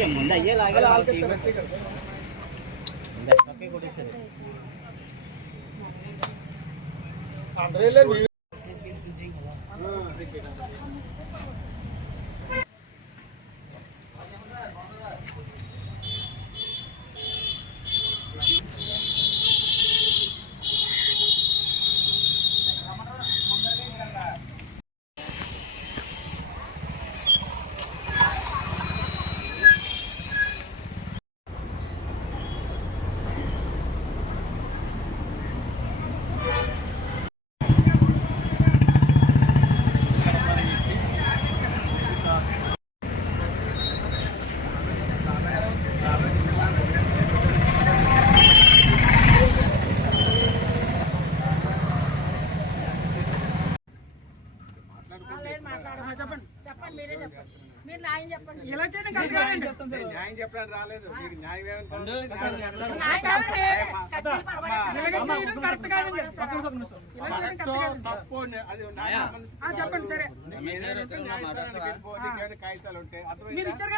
ముందు అయ్యేలాగా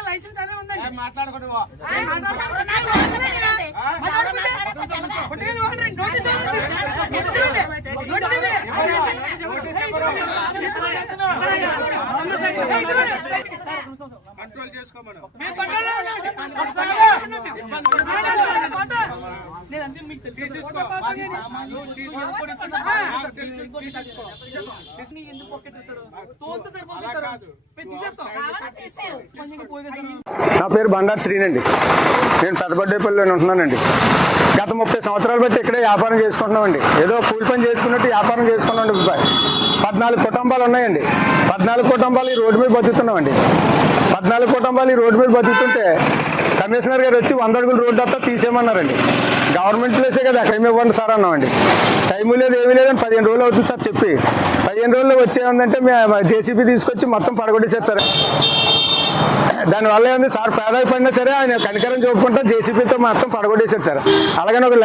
లైసెన్స్ అదే ఉందండి మాట్లాడకూడదు కంట్రోల్ చేసుకోమను నా పేరు బండారు శ్రీనండి. నేను పెద్దబడ్డేపల్లిలో ఉంటున్నానండి. గత 30 సంవత్సరాలు బట్టి ఇక్కడే వ్యాపారం చేసుకుంటున్నామండి. ఏదో కూలి పని చేసుకున్నట్టు వ్యాపారం చేసుకున్నామండి. 14 కుటుంబాలు ఉన్నాయండి. 14 కుటుంబాలు ఈ రోడ్డు మీద బతుకుతున్నామండి. 14 కుటుంబాలు ఈ రోడ్డు మీద బతుకుతుంటే కమిషనర్ గారు వచ్చి 100 అడుగుల రోడ్డు అంతా తీసేయమన్నారండి. గవర్నమెంట్ ప్లేసే కదా, టైం ఇవ్వండి సార్ అన్నామండి. టైము లేదు ఏమీ లేదని 15 రోజులు అవుతుంది సార్ చెప్పి. 15 రోజుల్లో వచ్చేదంటే మేము జేసీబీ తీసుకొచ్చి మొత్తం పడగొట్టేశారు సార్. దానివల్ల ఏంది సార్ పేదపడినా సరే ఆయన కనికరం చూపుకుంటా జేసీబీతో మొత్తం పడగొట్టేశాడు సార్. అలాగని ఒక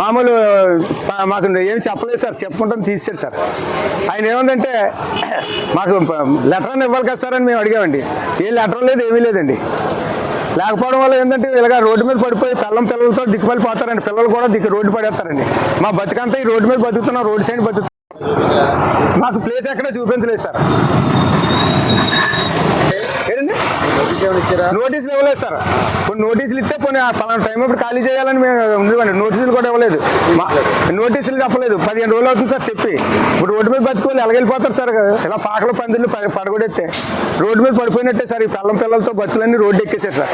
మామూలు మాకు ఏమి చెప్పలేదు సార్, చెప్పుకుంటాం తీసేశాడు సార్. ఆయన ఏముందంటే మాకు లెటర్ అని ఇవ్వాలి కదా సార్ అని మేము అడిగామండి. ఏ లెటర్ లేదు ఏమీ లేదండి. లేకపోవడం వల్ల ఏంటంటే ఇలాగ రోడ్డు మీద పడిపోయి పిల్లలతో దిక్కుపడిపోతారండి. పిల్లలు కూడా రోడ్డు పడేస్తారండి. మా బతుకంతా ఈ రోడ్డు మీద బతుకుతున్నాం, రోడ్డు సైడ్ బతుకుతున్నాం. మాకు ప్లేస్ ఎక్కడ చూపించలేదు సార్. నోటీసులు ఇవ్వలేదు సార్. కొన్ని నోటీసులు ఇస్తే పోనీ పలానా టైం అప్పుడు ఖాళీ చేయాలని మేము ఉండేవండి. నోటీసులు కూడా ఇవ్వలేదు, నోటీసులు చెప్పలేదు. 15 రోజులు అవుతుంది సార్ చెప్పి. ఇప్పుడు రోడ్డు మీద బతుకోవాలి ఎలాగెళ్ళిపోతారు సార్. ఇలా పాకలు పందిళ్ళు పడగొడేస్తే రోడ్డు మీద పడిపోయినట్టే సార్. ఈ పిల్లలతో బతుకులన్నీ రోడ్డు ఎక్కేసారు సార్.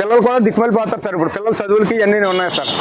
పిల్లలు కూడా దిక్కుమలిపోతారు సార్. ఇప్పుడు పిల్లల చదువులకి ఇవన్నీ ఉన్నాయి సార్.